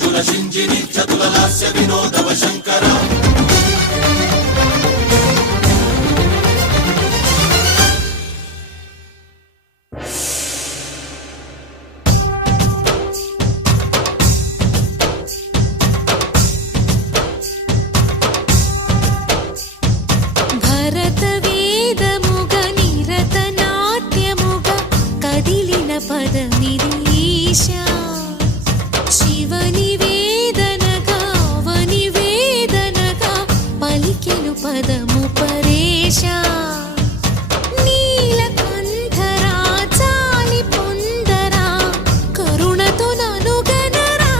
మంజుల శింజిని చతుల లాస్య వినోదవ శంకర పదమిదీశా శివని వేదనగా వని వేదనగా పలికెను పదము పరేశా నీలకంఠరా చాలి పొందరా కరుణతో ననుగనరా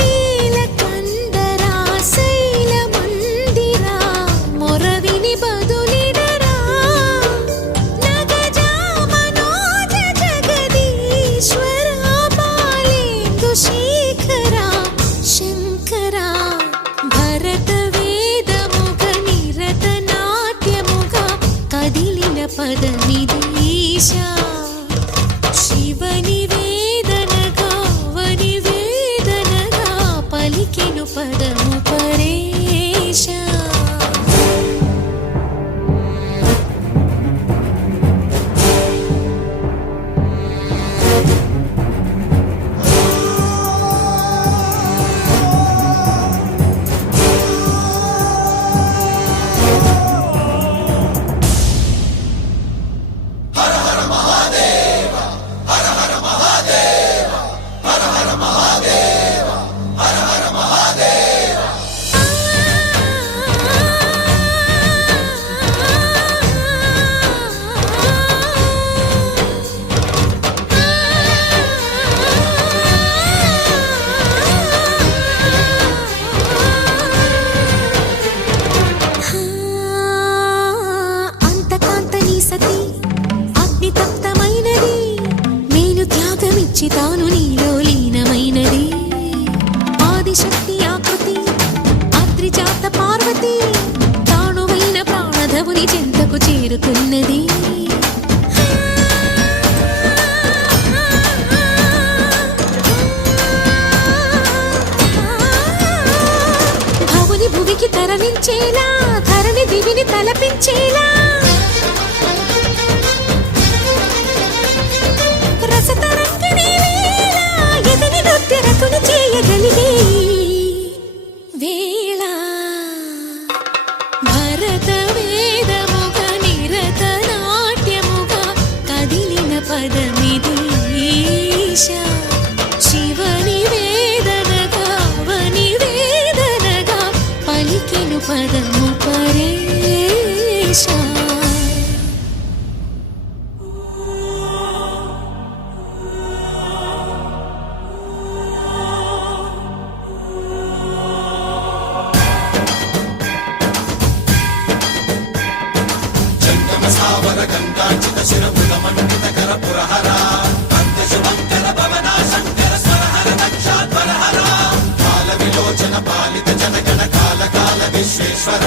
నీలకంఠరా శైల మందిరా మొరవిని బదులిడరా శేఖరా శంకరా భరత వేదముగ నిరత నాట్యముగా కదిలిన పదమిదీశా శివని వేదనగా వని వేదనగా పలికెను పదము పరేశా తాను నీలో లీనమైనది ఆదిశక్తి ఆకృతి అద్రిజాత పార్వతి తానువైన ప్రాణధవుని చెంతకు చేరుతున్నది భవుని భువికి తరలించేలా ధరణి దివిని తలపించేలా చేయగలిగే వేళ భరత వేదముగ నిరత నాట్యముగా కదిలిన పదమిదీశా శివని వేదనగా వని వేదనగా పలికెను పదము పరేశా గంగాచిత శిరముల మండిత కర పురహర అంత శుభంకర భవనా శంకర స్వరహర నక్షాధ్వరహర కాల విలోచన పాలిత జనగణ కాల కాల విశ్వేశ్వర